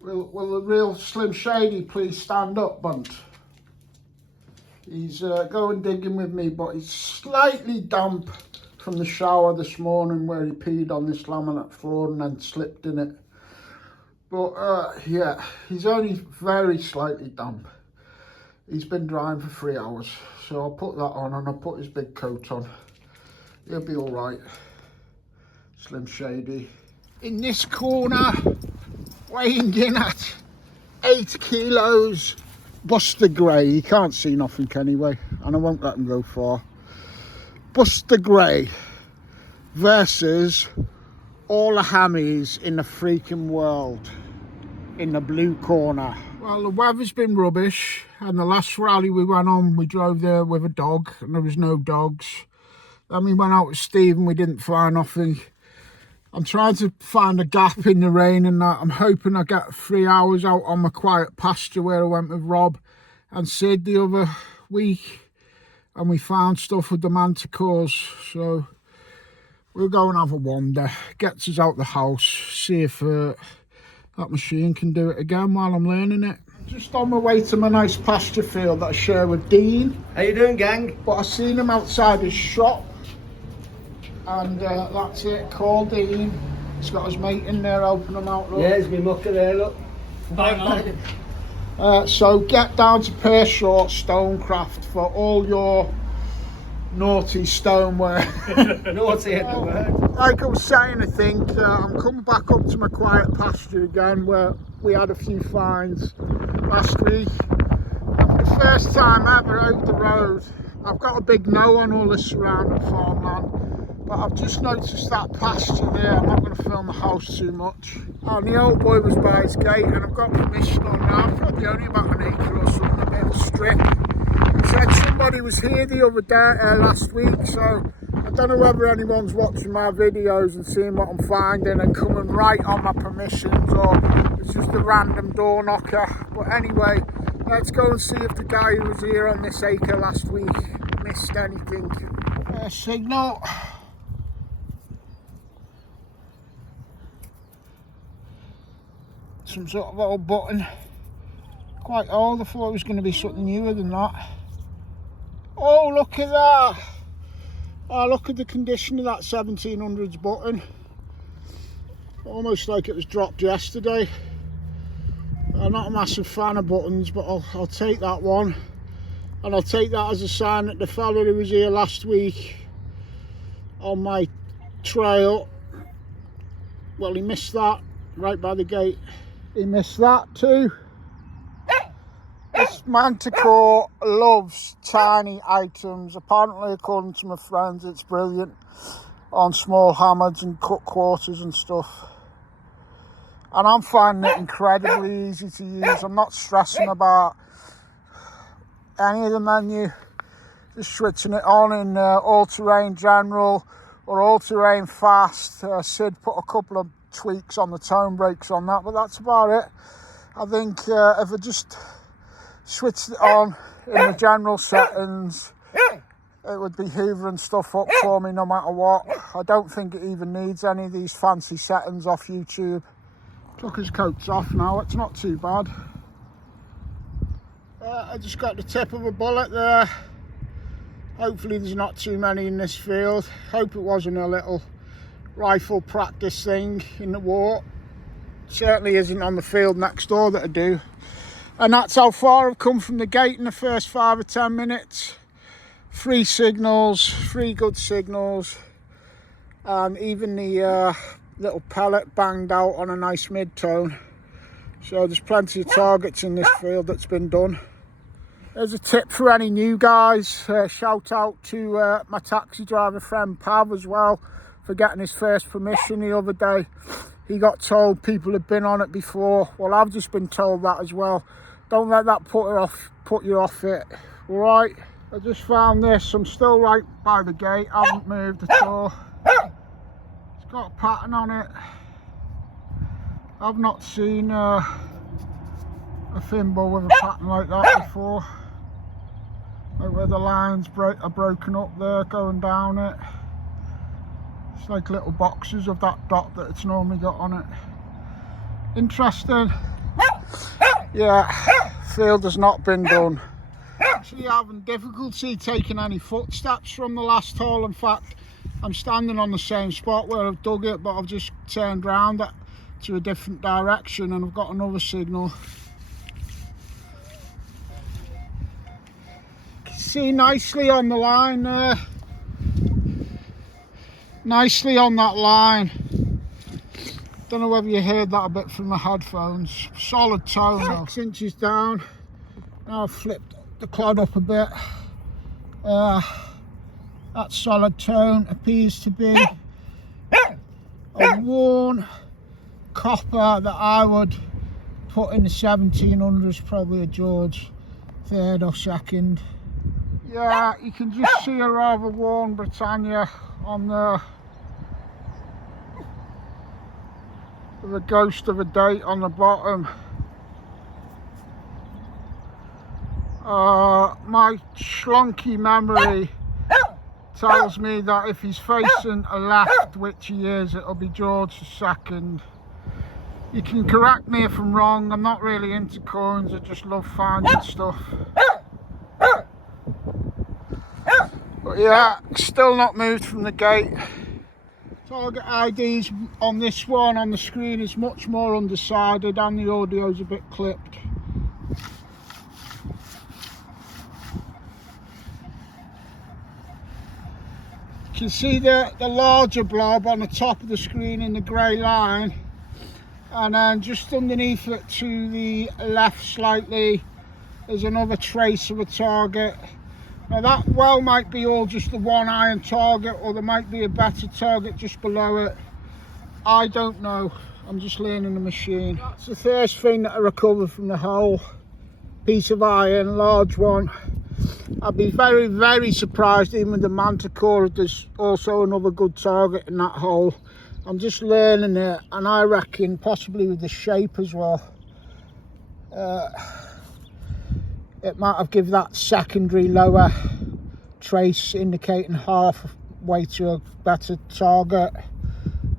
Will the real Slim Shady please stand up, Bunt? He's going digging with me, but he's slightly damp from the shower this morning where he peed on this laminate floor and then slipped in it. But yeah, he's only very slightly damp. He's been drying for 3 hours, so I'll put that on and I'll put his big coat on. He'll be all right. Slim Shady. In this corner, weighing in at 8 kilos, Buster Gray. He can't see nothing anyway, and I won't let him go far. Buster Gray versus all the hammies in the freaking world in the blue corner. Well, the weather's been rubbish, and the last rally we went on, we drove there with a dog, and there was no dogs. Then we went out with Steve and we didn't find nothing. I'm trying to find a gap in the rain and that. I'm hoping I get 3 hours out on my quiet pasture where I went with Rob and Sid the other week, and we found stuff with the Manticores. So we'll go and have a wander, gets us out the house, see if that machine can do it again while I'm learning it. Just on my way to my nice pasture field that I share with Dean. How you doing, gang? But I seen him outside his shop, and that's it. Call Dean. He's got his mate in there helping him out. Look. Yeah, there's me mucker there, look. Bang on. So get down to Pershore Stonecraft for all your naughty stoneware. Naughty at the word. Like I was saying, I think I'm coming back up to my quiet pasture again where we had a few finds last week. And for the first time ever out the road, I've got a big no on all this surrounding farmland, but I've just noticed that pasture there. I'm not going to film the house too much. And the old boy was by his gate, and I've got permission on now, probably only about an acre or something, a bit of a strip. He said somebody was here the other day, last week, so I don't know whether anyone's watching my videos and seeing what I'm finding and coming right on my permissions, or it's just a random door knocker. But anyway, let's go and see if the guy who was here on this acre last week missed anything. Signal. Some sort of old button. Quite old. I thought it was going to be something newer than that. Oh, look at that. Oh, look at the condition of that 1700s button. Almost like it was dropped yesterday. I'm not a massive fan of buttons, but I'll take that one. And I'll take that as a sign that the fella who was here last week on my trail, well, he missed that right by the gate. He missed that too. This Manticore loves tiny items. Apparently, according to my friends, it's brilliant on small hammers and cut quarters and stuff. And I'm finding it incredibly easy to use. I'm not stressing about any of the menu. Just switching it on in all-terrain general or all-terrain fast. Sid put a couple of tweaks on the tone brakes on that, but that's about it. I think if I just switched it on in the general settings, it would be hoovering stuff up for me no matter what. I don't think it even needs any of these fancy settings off YouTube. Took his coats off now, it's not too bad. I just got the tip of a bullet there. Hopefully there's not too many in this field. Hope it wasn't a little rifle practice thing in the war. Certainly isn't on the field next door that I do. And that's how far I've come from the gate in the first 5 or 10 minutes. 3 signals, 3 good signals, and even the little pellet banged out on a nice mid-tone. So there's plenty of targets in this field that's been done. There's a tip for any new guys. Shout out to my taxi driver friend Pav as well for getting his first permission the other day. He got told people had been on it before. Well, I've just been told that as well. Don't let that put you off it. All right. I just found this. I'm still right by the gate. I haven't moved at all. It's got a pattern on it. I've not seen a thimble with a pattern like that before. Like where the lines are broken up there, going down it. It's like little boxes of that dot that it's normally got on it. Interesting. Yeah, field has not been done. Actually having difficulty taking any footsteps from the last hole. In fact, I'm standing on the same spot where I've dug it, but I've just turned round to a different direction and I've got another signal. See nicely on the line there. Nicely on that line. Don't know whether you heard that a bit from the headphones. Solid tone now. 6 inches down. Now I've flipped the clod up a bit. That solid tone appears to be a worn copper that I would put in the 1700s, probably a George 3rd or 2nd. Yeah, you can just see a rather worn Britannia on there with a ghost of a date on the bottom. My slunky memory tells me that if he's facing a left, which he is, it'll be George II. You can correct me if I'm wrong. I'm not really into coins, I just love finding stuff. But yeah, still not moved from the gate. Target IDs on this one on the screen is much more undecided and the audio's a bit clipped. You can see the larger blob on the top of the screen in the grey line, and then just underneath it to the left slightly is another trace of a target. Now that well might be all just the one iron target, or there might be a better target just below it. I don't know, I'm just learning the machine. That's the first thing that I recovered from the hole. Piece of iron, large one. I'd be very, very surprised even with the Manticore if there's also another good target in that hole. I'm just learning it, and I reckon possibly with the shape as well. It might have given that secondary lower trace indicating halfway to a better target,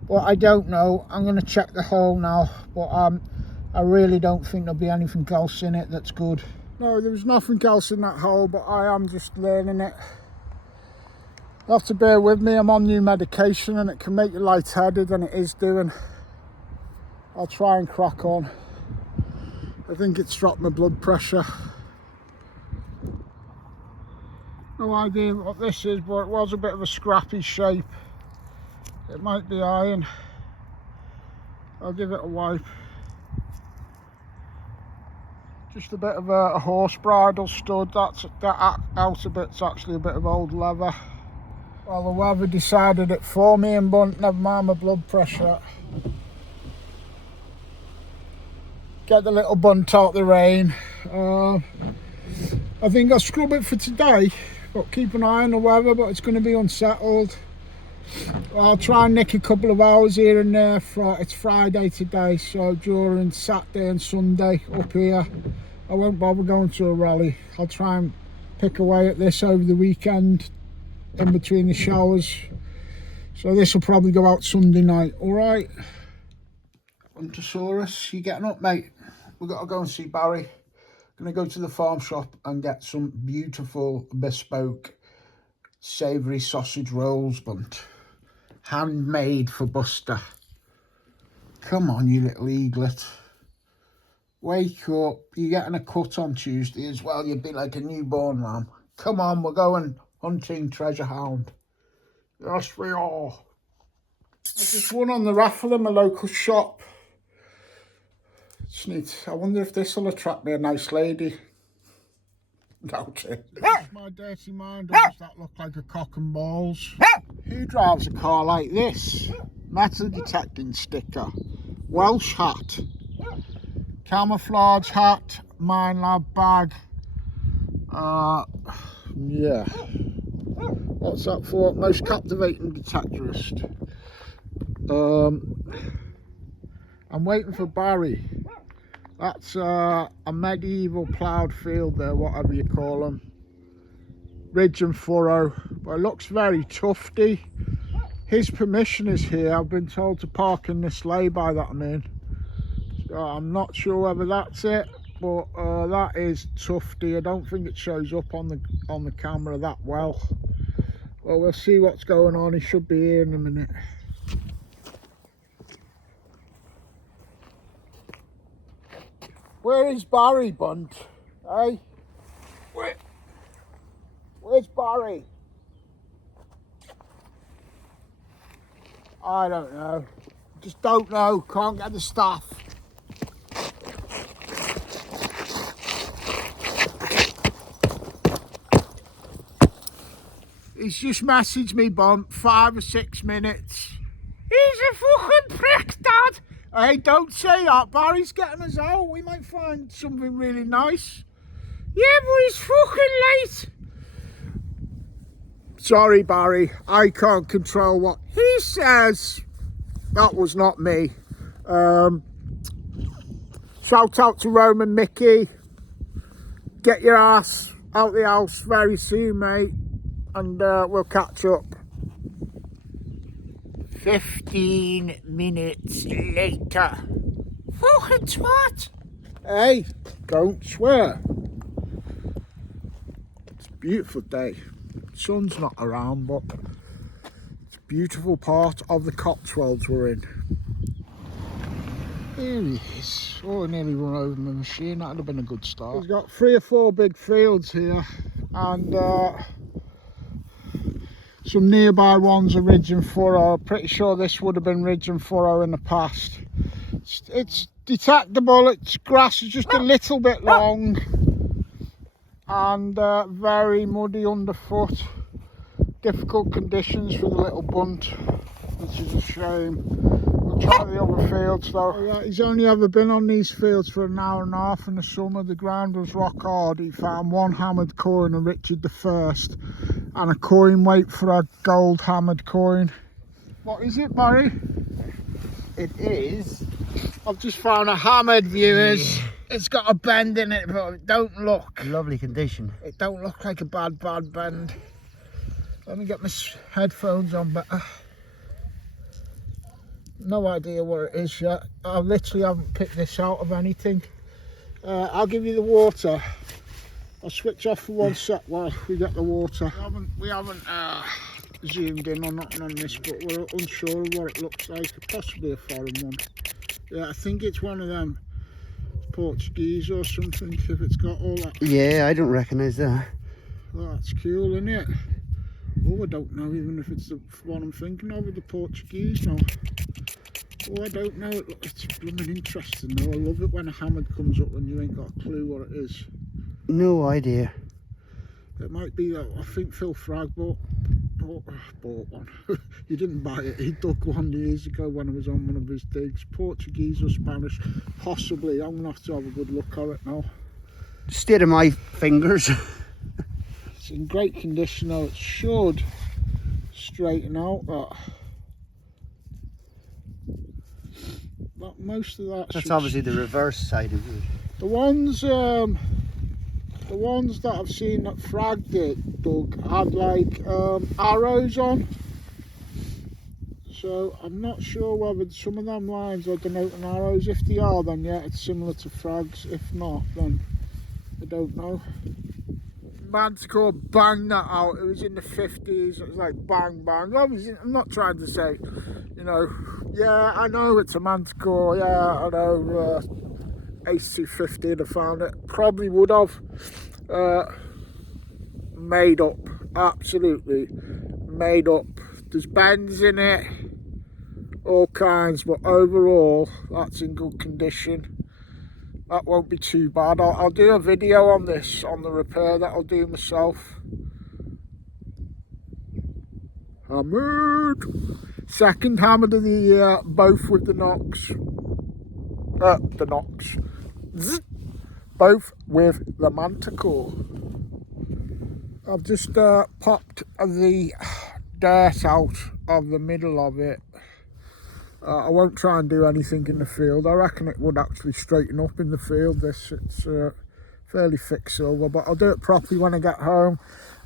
but I don't know. I'm going to check the hole now, but I really don't think there'll be anything else in it that's good. No, there was nothing else in that hole, but I am just learning it. You have to bear with me, I'm on new medication and it can make you lightheaded, and it is doing. I'll try and crack on. I think it's dropped my blood pressure. No idea what this is, but it was a bit of a scrappy shape. It might be iron. I'll give it a wipe. Just a bit of a horse bridle stud. That outer bit's actually a bit of old leather. Well, the weather decided it for me, and never mind my blood pressure. Get the little bunt out the rain. I think I'll scrub it for today, but keep an eye on the weather, but it's going to be unsettled. I'll try and nick a couple of hours here and there. It's Friday today, so during Saturday and Sunday up here I won't bother going to a rally. I'll try and pick away at this over the weekend in between the showers, so this will probably go out Sunday night. Alright, Huntosaurus, you getting up, mate? We've got to go and see Barry. Gonna go to the farm shop and get some beautiful bespoke savoury sausage rolls, bunt. Handmade for Buster. Come on, you little eaglet. Wake up. You're getting a cut on Tuesday as well. You'd be like a newborn lamb. Come on, we're going hunting treasure hound. Yes, we are. I just won on the raffle in my local shop. I wonder if this will attract me a nice lady. Doubt it. My dirty mind, or does that look like a cock and balls? Who drives a car like this? Metal detecting sticker. Welsh hat. Camouflage hat. Mine Lab bag. Yeah. What's that for? Most captivating detectorist. I'm waiting for Barry. That's a medieval ploughed field there, whatever you call them. Ridge and furrow, but it looks very tufty. His permission is here. I've been told to park in this lay-by that I'm in. I'm not sure whether that's it, but that is tufty. I don't think it shows up on the camera that well. Well, we'll see what's going on. He should be here in a minute. Where is Barry, Bunt? Hey? Where's Barry? I don't know. Just don't know. Can't get the staff. He's just messaged me, Bump, 5 or 6 minutes. He's a fucking prick, Dad. Hey, don't say that. Barry's getting us out. We might find something really nice. Yeah, but he's fucking late. Sorry, Barry. I can't control what he says. That was not me. Shout out to Roman Mickey. Get your ass out the house very soon, mate. And we'll catch up. 15 minutes later. Fucking twat! Hey, don't swear. It's a beautiful day. Sun's not around, but it's a beautiful part of the Cotswolds we're in. Here he is. Oh, I nearly run over my machine. That'd have been a good start. We've got 3 or 4 big fields here, and some nearby ones are ridge and furrow. I'm pretty sure this would have been ridge and furrow in the past. It's detectable. Its grass is just a little bit long and very muddy underfoot. Difficult conditions for the little bunt, which is a shame. We'll try the other fields though. Yeah, he's only ever been on these fields for an hour and a half in the summer. The ground was rock hard. He found 1 hammered coin of Richard I and a coin weight for a gold hammered coin. What is it, Barry? It is. I've just found a hammered, viewers. It's got a bend in it, but it don't look. Lovely condition. It don't look like a bad bend. Let me get my headphones on better. No idea what it is yet. I literally haven't picked this out of anything. I'll give you the water. I'll switch off for 1 sec while we get the water. We haven't zoomed in or nothing on this, but we're unsure of what it looks like. Possibly a foreign one. Yeah, I think it's one of them Portuguese or something, if it's got all that. Yeah, I don't recognise that. Oh, that's cool, isn't it? Oh, I don't know even if it's the one I'm thinking of, the Portuguese now. Oh, I don't know. It's blooming interesting though. I love it when a hammered comes up and you ain't got a clue what it is. No idea. It might be that. I think Phil Frag bought one. He didn't buy it. He dug one years ago when I was on one of his digs. Portuguese or Spanish, possibly. I'm gonna have to have a good look at it now. State of my fingers. It's in great condition though. It should straighten out. But most of that. That's obviously the reverse side of it. The ones that I've seen that Frag dug had like arrows on, so I'm not sure whether some of them lines are denoting arrows. If they are, then yeah, it's similar to Frag's. If not, then I don't know. Manticore banged that out. It was in the 50s. It was like bang bang. Obviously, I'm not trying to say, you know, yeah, I know it's a Manticore. Yeah, I know. Ace 250 I found it. Probably would have made up, absolutely made up. There's bends in it, all kinds, but overall that's in good condition. That won't be too bad. I'll do a video on this, on the repair that I'll do myself. Hammered. Second hammered of the year, both with the knocks. Both with the Manticore. I've just popped the dirt out of the middle of it. I won't try and do anything in the field. I reckon it would actually straighten up in the field. It's fairly thick silver, but I'll do it properly when I get home.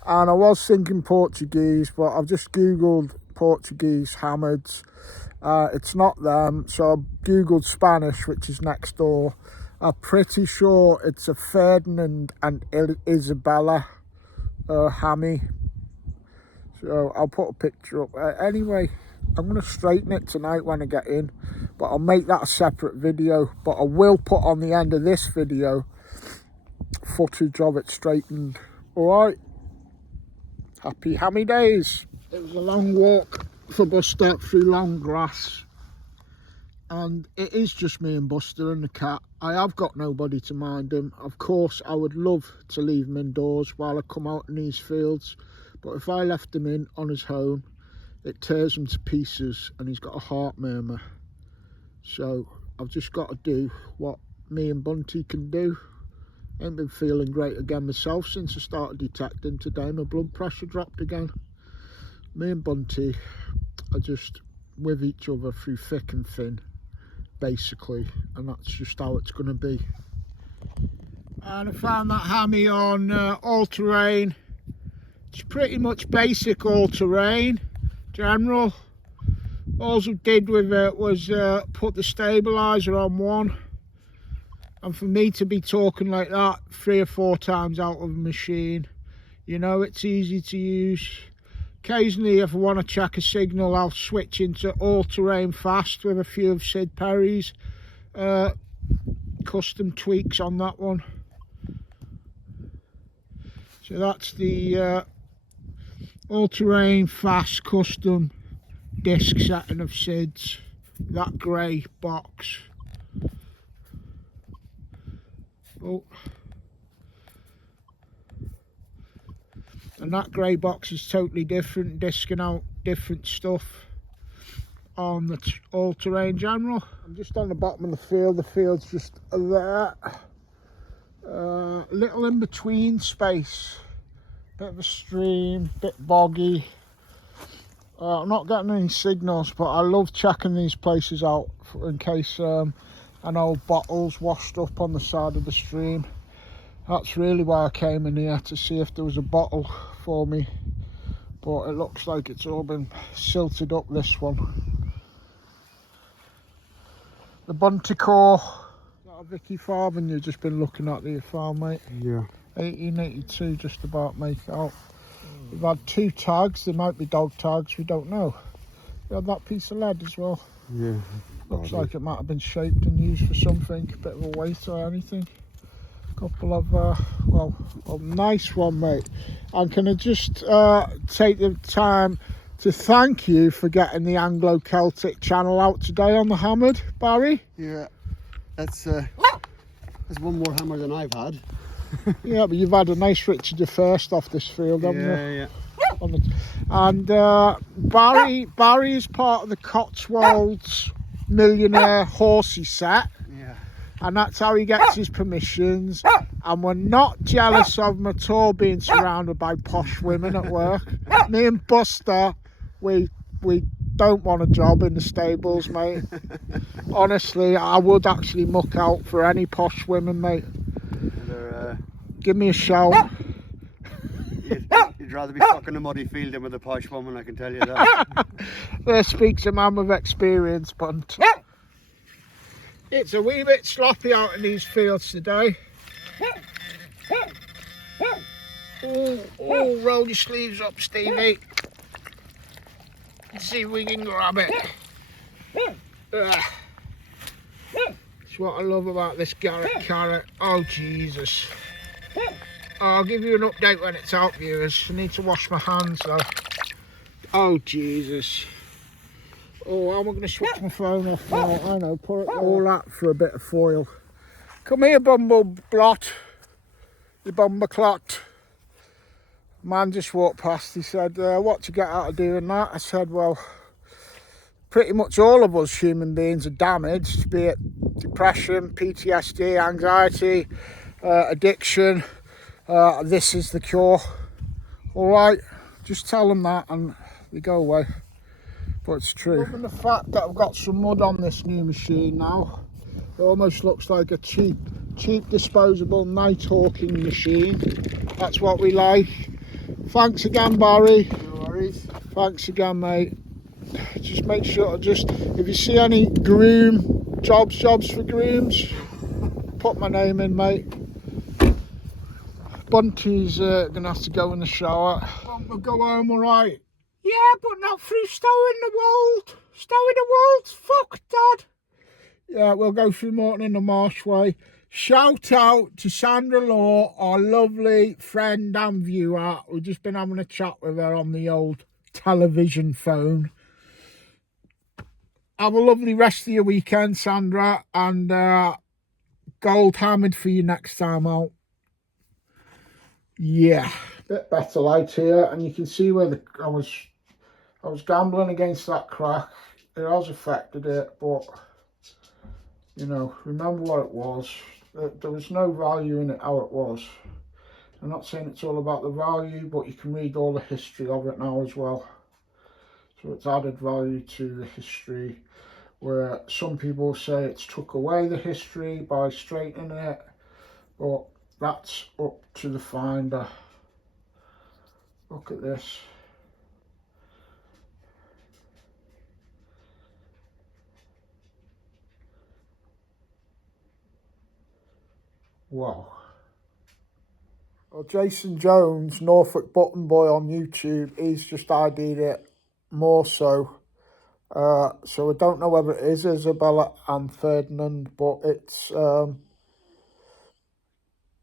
And I was thinking Portuguese, but I've just googled Portuguese hammers It's not them, so I googled Spanish, which is next door. I'm pretty sure it's a Ferdinand and Isabella hammy. So I'll put a picture up. Anyway, I'm going to straighten it tonight when I get in, but I'll make that a separate video. But I will put on the end of this video footage of it straightened. Alright, happy hammy days. It was a long walk for Buster through long grass, and it is just me and Buster and the cat. I have got nobody to mind him. Of course I would love to leave him indoors while I come out in these fields, but if I left him in on his own, it tears him to pieces and he's got a heart murmur. So I've just got to do what me and Bunty can do. Ain't been feeling great again myself since I started detecting today. My blood pressure dropped again. Me and Bunty are just with each other through thick and thin, basically, and that's just how it's going to be. And I found that hammy on all-terrain. It's pretty much basic all-terrain, general. All I did with it was put the stabiliser on one. And for me to be talking like that 3 or 4 times out of a machine, you know, it's easy to use. Occasionally, if I want to check a signal, I'll switch into all-terrain fast with a few of Sid Perry's custom tweaks on that one. So that's the all-terrain fast custom disc setting of Sid's. That grey box. Oh. And that grey box is totally different, disking out different stuff on the all-terrain general. I'm just on the bottom of the field. The field's just there. Little in-between space. Bit of a stream, bit boggy. I'm not getting any signals, but I love checking these places out in case an old bottle's washed up on the side of the stream. That's really why I came in here, to see if there was a bottle for me, but it looks like it's all been silted up, this one. The Manticore, that a Vicky Farben you've just been looking at the farm, mate? Yeah. 1882, just about make it out. We've had 2 tags, they might be dog tags, we don't know. We had that piece of lead as well. Yeah. Looks like it might have been shaped and used for something, a bit of a weight or anything. Couple of well, nice one, mate. And can I just take the time to thank you for getting the Anglo Celtic channel out today on the hammered, Barry? Yeah. That's one more hammer than I've had. Yeah, but you've had a nice Richard I off this field, haven't you? Yeah. And Barry is part of the Cotswolds Millionaire Horsey set. Yeah. And that's how he gets his permissions, and we're not jealous of him at all being surrounded by posh women at work. Me and Buster, we don't want a job in the stables, mate. Honestly, I would actually muck out for any posh women, mate. Give me a shout. You'd rather be fucking a muddy field than with a posh woman, I can tell you that. There speaks a man with experience, Bunt. It's a wee bit sloppy out in these fields today. Oh, roll your sleeves up, Stevie. Let's see if we can grab it. That's what I love about this Garrett carrot. Oh, Jesus. I'll give you an update when it's out, viewers. I need to wash my hands, though. Oh, Jesus. Oh, I'm going to switch my phone off now. I know, put it all that for a bit of foil. Come here, bumble blot. You bumble clot. Man just walked past. He said, what you get out of doing that? I said, well, pretty much all of us human beings are damaged, be it depression, PTSD, anxiety, addiction. This is the cure. All right, just tell them that and they go away. But it's true. Loving the fact that I've got some mud on this new machine now. It almost looks like a cheap disposable night hawking machine. That's what we like. Thanks again, Barry. No worries. Thanks again, mate. just make sure, if you see any groom jobs for grooms, put my name in, mate. Bunty's gonna have to go in the shower. We'll go home, alright? Yeah, but not through Stow in the Wold. Stow in the Wold's fucked, Dad. Yeah, we'll go through Morton in the Marshway. Shout out to Sandra Law, our lovely friend and viewer. We've just been having a chat with her on the old television phone. Have a lovely rest of your weekend, Sandra, and gold hammered for you next time out. Yeah, bit better light here, and you can see where I was gambling against that crack. It has affected it, but you know, remember what it was. There was no value in it how it was. I'm not saying it's all about the value, but you can read all the history of it now as well. So it's added value to the history, where some people say it's took away the history by straightening it, but that's up to the finder. Look at this. Wow. Well, Jason Jones, Norfolk Button Boy on YouTube, he's just ID'd it more so. So I don't know whether it is Isabella and Ferdinand, but it's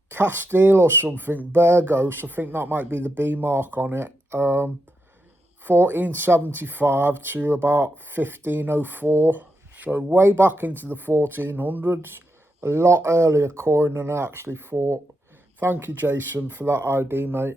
Castile or something, Burgos. I think that might be the B mark on it. 1475 to about 1504. So way back into the 1400s. A lot earlier coin than I actually thought. Thank you, Jason, for that ID, mate.